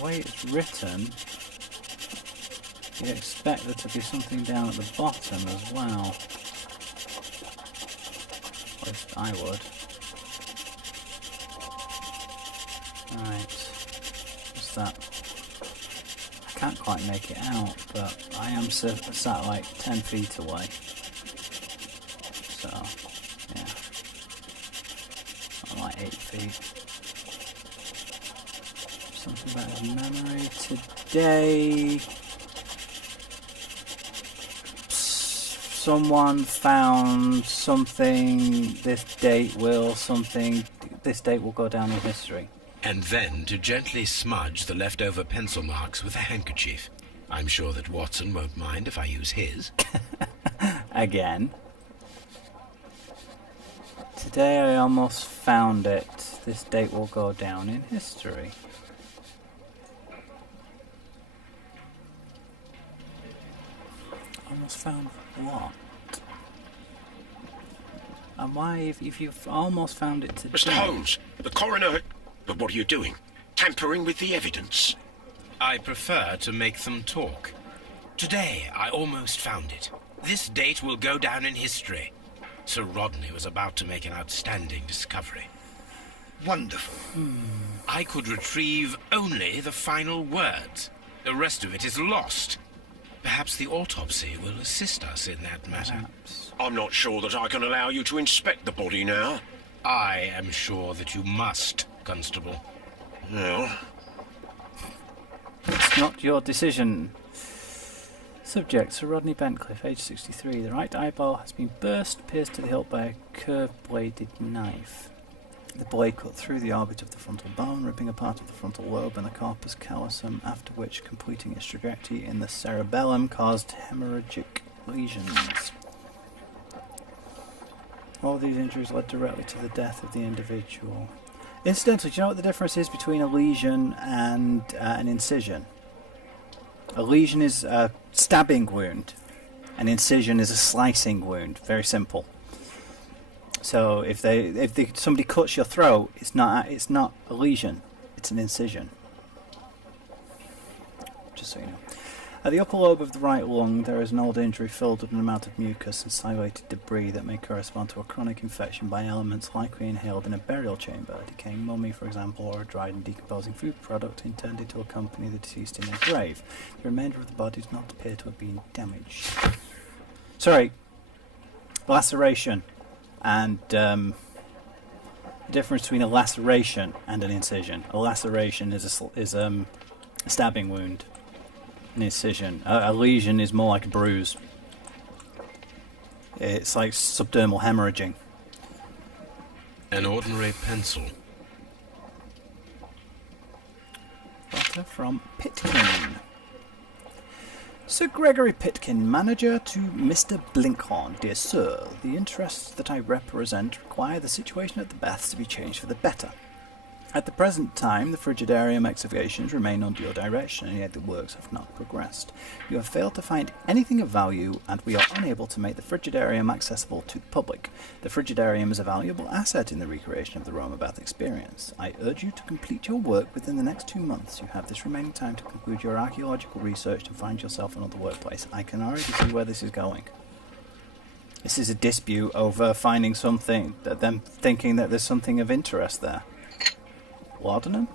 the way it's written, you'd expect there to be something down at the bottom as well. At least I would. Right. What's that? I can't quite make it out, but I am sat like 10 feet away. So, yeah. I'm like 8 feet. Something about his memory today. Someone found something. This date will go down in history. And then to gently smudge the leftover pencil marks with a handkerchief. I'm sure that Watson won't mind if I use his. Again. Today I almost found it. This date will go down in history. Almost found what? And why, if you've almost found it today... Mr. Holmes, the coroner... But what are you doing? Tampering with the evidence? I prefer to make them talk. Today I almost found it. This date will go down in history. Sir Rodney was about to make an outstanding discovery. Wonderful. I could retrieve only the final words. The rest of it is lost. Perhaps the autopsy will assist us in that matter. Perhaps. I'm not sure that I can allow you to inspect the body now. I am sure that you must, Constable. Well... It's not your decision. Subject, Sir Rodney Bentcliffe, age 63. The right eyeball has been burst, pierced to the hilt by a curved-bladed knife. The blade cut through the orbit of the frontal bone, ripping a part of the frontal lobe and the corpus callosum, after which, completing its trajectory in the cerebellum, caused hemorrhagic lesions. All of these injuries led directly to the death of the individual. Incidentally, do you know what the difference is between a lesion and an incision? A lesion is a stabbing wound. An incision is a slicing wound. Very simple. So if somebody cuts your throat, it's not a lesion. It's an incision. Just so you know. At the upper lobe of the right lung, there is an old injury filled with an amount of mucus and silated debris that may correspond to a chronic infection by elements likely inhaled in a burial chamber, a decaying mummy, for example, or a dried and decomposing food product intended to accompany the deceased in a grave. The remainder of the body does not appear to have been damaged. Sorry, laceration, and the difference between a laceration and an incision. A laceration is a stabbing wound. An incision. A lesion is more like a bruise. It's like subdermal hemorrhaging. An ordinary pencil. Letter from Pitkin. Sir Gregory Pitkin, manager to Mr. Blinkhorn. Dear Sir, the interests that I represent require the situation at the baths to be changed for the better. At the present time, the frigidarium excavations remain under your direction, and yet the works have not progressed. You have failed to find anything of value, and we are unable to make the frigidarium accessible to the public. The frigidarium is a valuable asset in the recreation of the Roma bath experience. I urge you to complete your work within the next 2 months. You have this remaining time to conclude your archaeological research and find yourself another workplace. I can already see where this is going. This is a dispute over finding something, them thinking that there's something of interest there. Laudanum?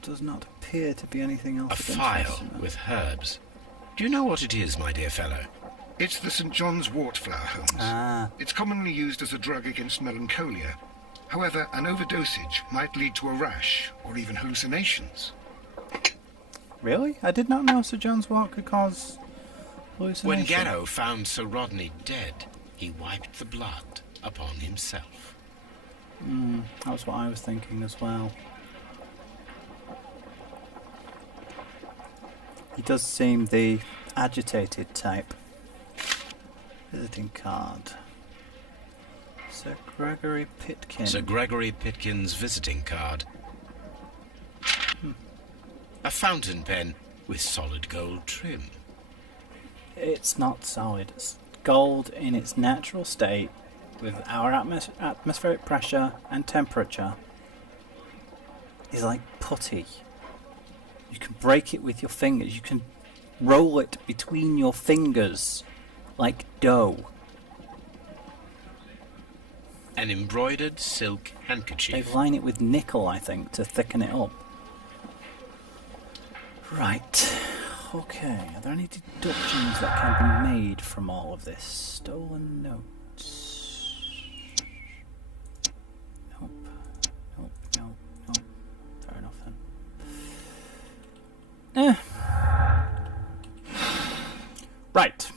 Does not appear to be anything else. A file with herbs. Do you know what it is, my dear fellow? It's the St. John's wort flower, Holmes. Ah. It's commonly used as a drug against melancholia. However, an overdosage might lead to a rash or even hallucinations. Really? I did not know Sir John's wort could cause hallucinations. When Garrow found Sir Rodney dead, he wiped the blood upon himself. That was what I was thinking as well. He does seem the agitated type. Visiting card. Sir Gregory Pitkin. Sir Gregory Pitkin's visiting card. A fountain pen with solid gold trim. It's not solid. It's gold in its natural state, with our atmospheric pressure and temperature. is like putty. You can break it with your fingers. You can roll it between your fingers like dough. An embroidered silk They handkerchief. line it with nickel, I think, to thicken it up. Right. Okay. Are there any deductions that can be made from all of this? Stolen notes. Nope. Nope. Nope. Nope. Fair enough then. Right.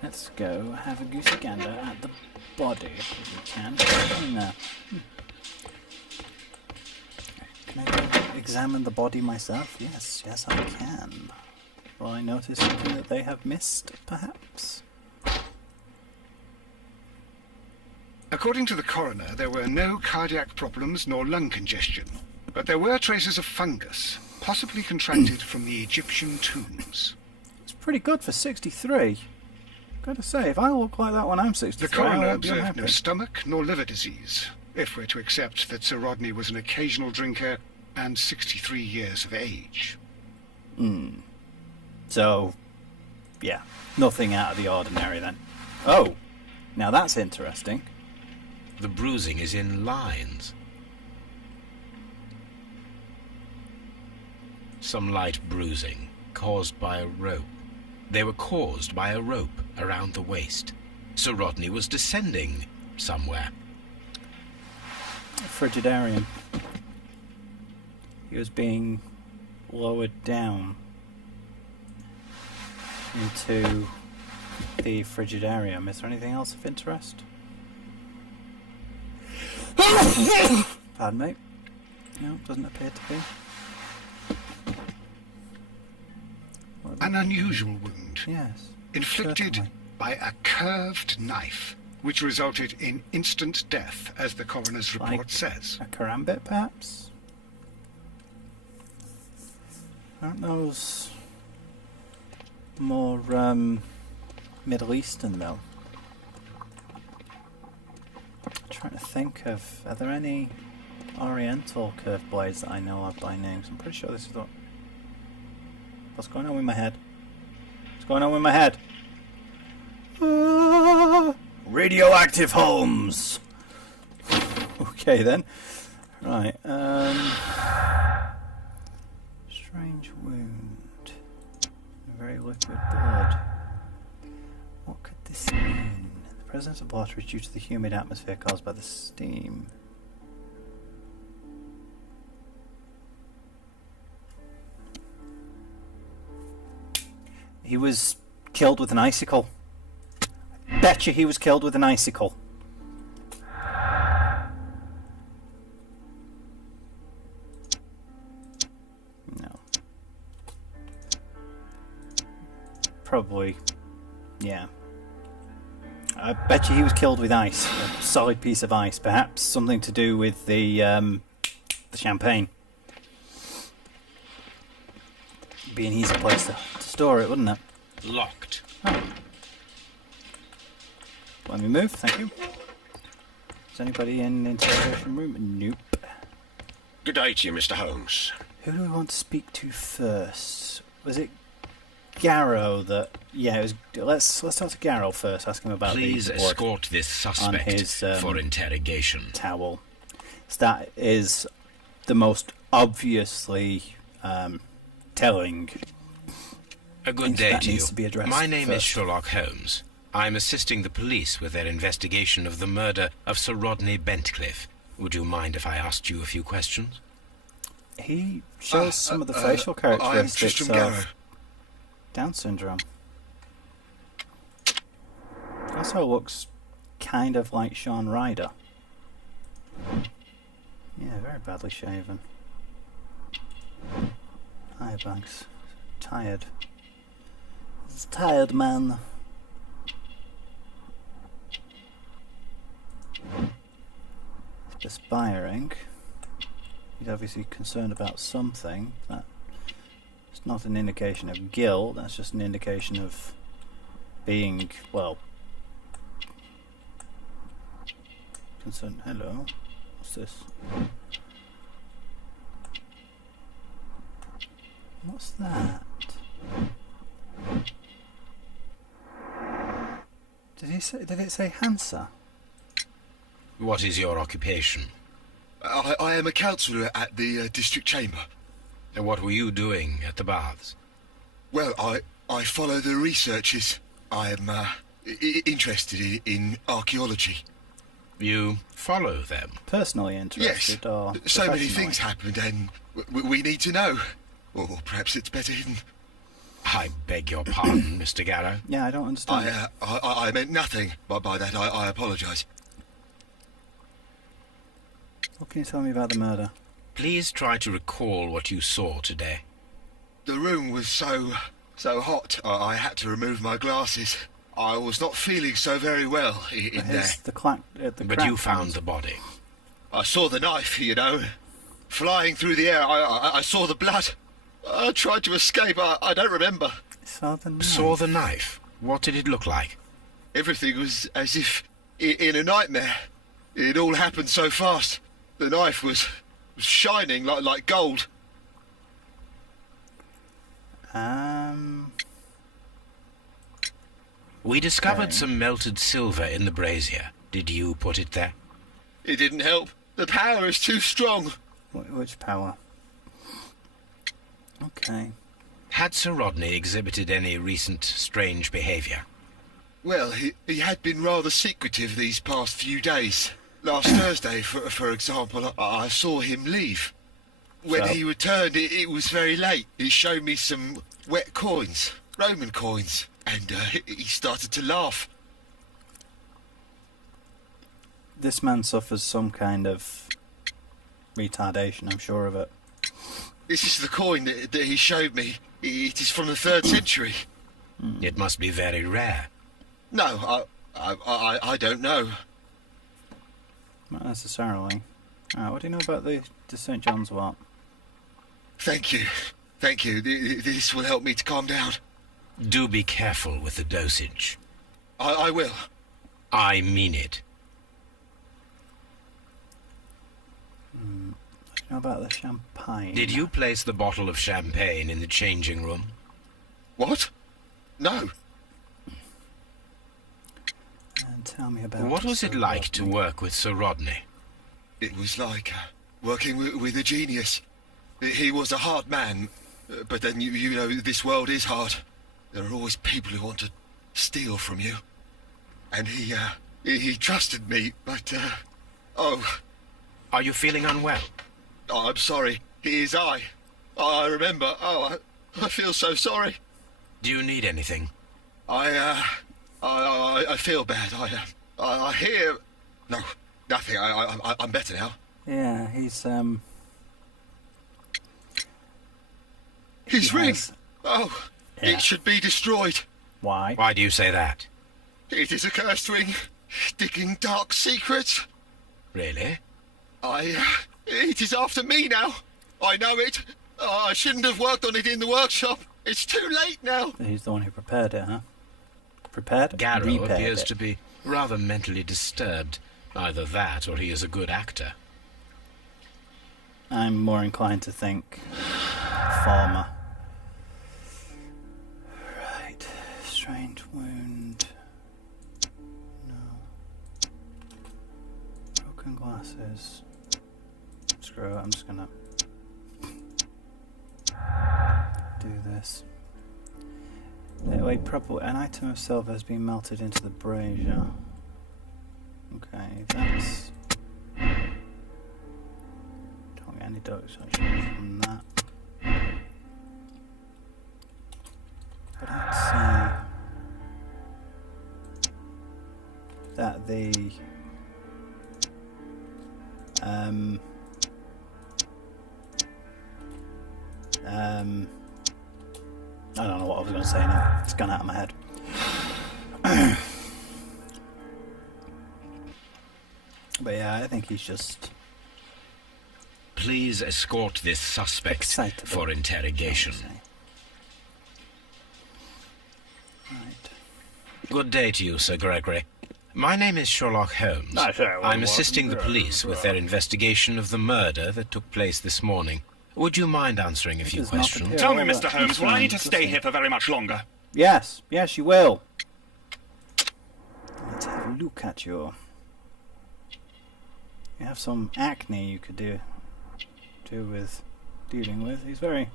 Let's go have a goosey gander at the body if we can. What's in there? Can I go examine the body myself? Yes, yes I can. Will I notice something that they have missed, perhaps? According to the coroner, there were no cardiac problems nor lung congestion, but there were traces of fungus, possibly contracted from the Egyptian tombs. It's pretty good for 63. Gotta say, if I look like that when I'm 63, The coroner I won't be observed unhappy. no stomach nor liver disease, if we're to accept that Sir Rodney was an occasional drinker and 63 years of age. So, yeah, nothing out of the ordinary then. Oh, now that's interesting. The bruising is in lines. Some light bruising caused by a rope. They were caused by a rope around the waist. Sir Rodney was descending somewhere. Frigidarium. He was being lowered down into the Frigidarium. Is there anything else of interest? Pardon me. No, doesn't appear to be. An unusual wound, Yes. inflicted certainly. by a curved knife, which resulted in instant death, as the coroner's report Like says. a karambit, perhaps? Aren't those more Middle Eastern, though? Trying to think of, are there any Oriental curved blades that I know of by names? I'm pretty sure this is what... What's going on with my head? What's going on with my head? Ah, radioactive Holmes! Okay then. Right, strange wound. Very liquid blood. What could this mean? The presence of water is due to the humid atmosphere caused by the steam. He was killed with an icicle. Betcha he was killed with an icicle. No. Probably. Yeah. I bet you he was killed with ice. A solid piece of ice. Perhaps something to do with the champagne. Be an easy place to store it, wouldn't it? Locked. Oh. Let me move, thank you. Is anybody in the interrogation room? Nope. Good day to you, Mr. Holmes. Who do we want to speak to first? Was it Garrow that... Yeah, it was... Let's talk to Garrow first, ask him about Please the blood escort this suspect his, for interrogation. towel. So that is the most obviously telling. A good Things day that to you. needs to be addressed My name is first. Sherlock Holmes. I'm assisting the police with their investigation of the murder of Sir Rodney Bentcliffe. Would you mind if I asked you a few questions? He shows some of the facial characteristics Tristram Garrow. of Down syndrome. Also looks kind of like Sean Ryder. Yeah, very badly shaven. Hi, Banks. Tired. It's a tired man. He's perspiring. He's obviously concerned about something. That's not an indication of guilt, that's just an indication of being, well, concerned. Hello. What's this? What's that? Did it say Hansa? What is your occupation? I am a councillor at the district chamber. And what were you doing at the baths? Well, I follow the researches. I am interested in archaeology. You follow them? Personally Yes. interested or So many professionally? things happened and we need to know. Or perhaps it's better hidden. I beg your pardon, Mr. Garrow. Yeah, I don't understand. I meant nothing by that. I apologise. What can you tell me about the murder? Please try to recall what you saw today. The room was so hot. I had to remove my glasses. I was not feeling so very well in there. But you found the body. I saw the knife, you know, flying through the air. I saw the blood. I tried to escape. I don't remember. Saw the knife. Saw the knife? What did it look like? Everything was as if in a nightmare. It all happened so fast. The knife was shining like gold. We discovered Okay. some melted silver in the brazier. Did you put it there? It didn't help. The power is too strong. Which power? Okay. Had Sir Rodney exhibited any recent strange behaviour? Well, he had been rather secretive these past few days. Last Thursday, for example, I saw him leave. When So? he returned, it was very late. He showed me some wet coins, Roman coins, and he started to laugh. This man suffers some kind of retardation, I'm sure of it. This is the coin that he showed me. It is from the 3rd century. It must be very rare. No, I don't know. Not necessarily. What do you know about the St. John's wort? Thank you. Thank you. This will help me to calm down. Do be careful with the dosage. I will. I mean it. What do you know about the champagne? Did you place the bottle of champagne in the changing room? What? No. And tell me about... What was it Sir like to Rodney. work with Sir Rodney? It was like working with a genius. He was a hard man, but then you know this world is hard. There are always people who want to steal from you. And he trusted me, but Are you feeling unwell? I'm sorry. It is I remember. I feel so sorry. Do you need anything? I feel bad. I hear. No, nothing. I'm better now. Yeah, he's His He ring. has- Oh, Yeah. it should be destroyed. Why? Why do you say that? It is a cursed ring, digging dark secrets. Really? It is after me now. I know it. I shouldn't have worked on it in the workshop. It's too late now. He's the one who prepared it, huh? Prepared? Garrow Repaired appears it. to be rather mentally disturbed. Either that or he is a good actor. I'm more inclined to think former. Right. Strange wound. No. Broken glasses. Screw it, I'm just gonna do this. Wait, probably an item of silver has been melted into the brazier. Okay, that's... Don't get any deductions from that. But I'd say that the I don't know what I was going to say now. It's gone out of my head. But yeah, I think he's just Please escort this suspect excitable. for interrogation. shall we say. Right. Good day to you, Sir Gregory. My name is Sherlock Holmes. I say, well, I'm what- assisting the police with their investigation of the murder that took place this morning. Would you mind answering a few does not questions? appear- Tell me, Yeah, Mr. well, Holmes, will I need to stay interesting. here for very much longer? Yes, yes, you will. Let's have a look at you. You have some acne you could do with dealing with. He's very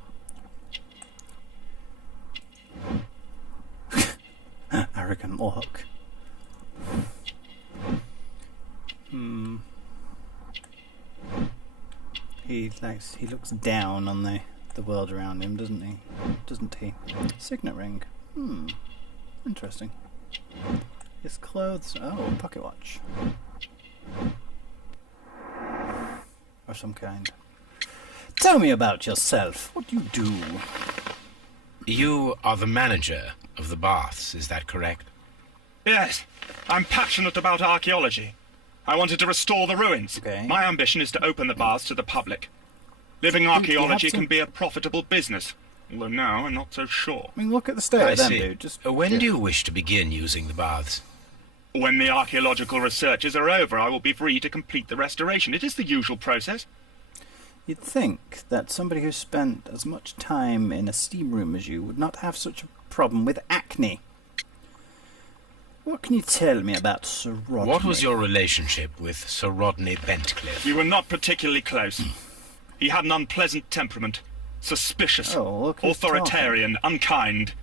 arrogant look. He looks down on the world around him, doesn't he? Doesn't he? Signet ring. Interesting. His clothes. Oh, pocket watch. Of some kind. Tell me about yourself. What do you do? You are the manager of the baths, is that correct? Yes, I'm passionate about archaeology. I wanted to restore the ruins. Okay. My ambition is to open the baths to the public. Living you have archaeology some- can be a profitable business, although now I'm not so sure. I mean, look at the state I of them, see. dude. Just When do you wish to begin using the baths? When the archaeological researches are over, I will be free to complete the restoration. It is the usual process. You'd think that somebody who spent as much time in a steam room as you would not have such a problem with acne. What can you tell me about Sir Rodney? What was your relationship with Sir Rodney Bentcliffe? We were not particularly close. He had an unpleasant temperament. Suspicious, Oh, look who's authoritarian, unkind.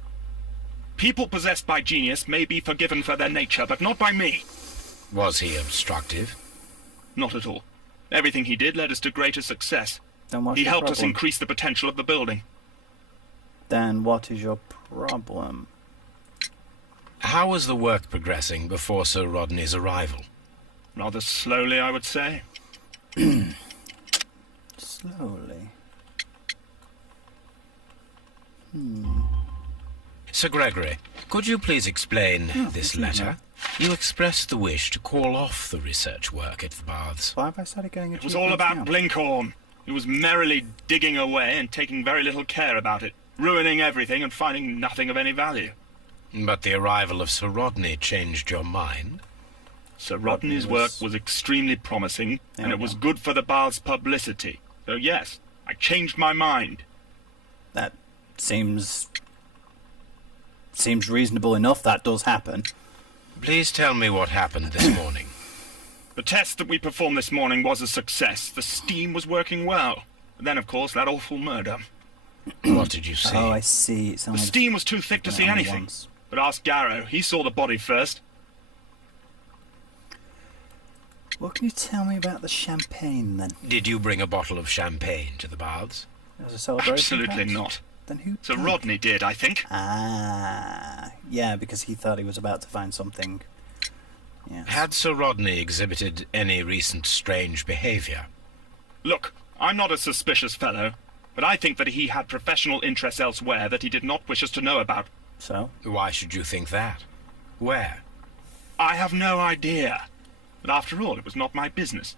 People possessed by genius may be forgiven for their nature, but not by me. Was he obstructive? Not at all. Everything he did led us to greater success. Then what's He your helped us problem? increase the potential of the building. Then what is your problem? How was the work progressing before Sir Rodney's arrival? Rather slowly, I would say. Slowly. Sir Gregory, could you please explain this certainly. letter? You expressed the wish to call off the research work at the baths. Why have I started getting It was all about Blinkhorn. He was merrily digging away and taking very little care about it, ruining everything and finding nothing of any value. But the arrival of Sir Rodney changed your mind? Sir Rodney's Rodney work was- was extremely promising, There and we it was go. good for the bath's publicity. So yes, I changed my mind. That seems reasonable enough. That does happen. Please tell me what happened this morning. The test that we performed this morning was a success. The steam was working well. And then, of course, that awful murder. What did you see? Oh, I see. It's The only steam was too thick to see only anything. once. But ask Garrow. He saw the body first. What can you tell me about the champagne then? Did you bring a bottle of champagne to the baths? As a celebration? Absolutely perhaps? not. Then who? Sir did? Rodney did, I think. Ah, yeah, because he thought he was about to find something. Yes. Had Sir Rodney exhibited any recent strange behavior? Look, I'm not a suspicious fellow, but I think that he had professional interests elsewhere that he did not wish us to know about. So, Why should you think that? Where? I have no idea. But after all, it was not my business.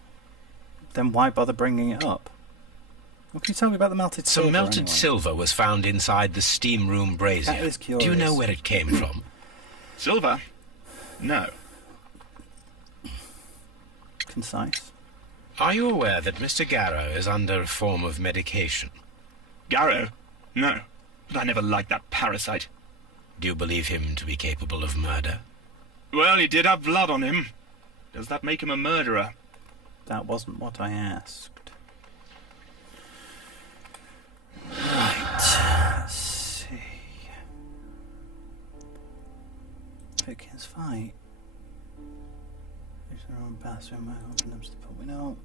then why bother bringing it up? What can you tell me about the melted silver? Some melted anyway? silver was found inside the steam room brazier. That is Do you curious. know where it came from? Silver? No. Concise. Are you aware that Mr. Garrow is under a form of medication? Garrow? No. But I never liked that parasite. Do you believe him to be capable of murder? Well, he did have blood on him. Does that make him a murderer? That wasn't what I asked. Right. Let's see. Pickens fight. There's their own bathroom. I open them to the public. No.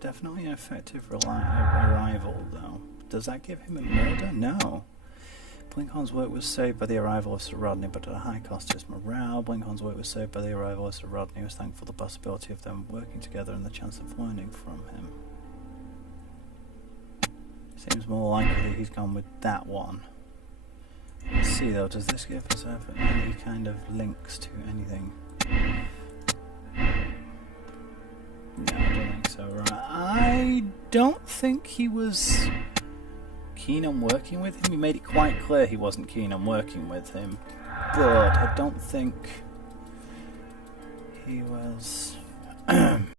Definitely an effective arrival, though. Does that give him a murder? No. Blinkhorn's work was saved by the arrival of Sir Rodney, but at a high cost to his morale. Blinkhorn's work was saved by the arrival of Sir Rodney. He was thankful for the possibility of them working together and the chance of learning from him. Seems more likely he's gone with that one. Let's see though, does this give us any kind of links to anything? No, I don't think so. Right. I don't think he was keen on working with him. He made it quite clear he wasn't keen on working with him. But I don't think He was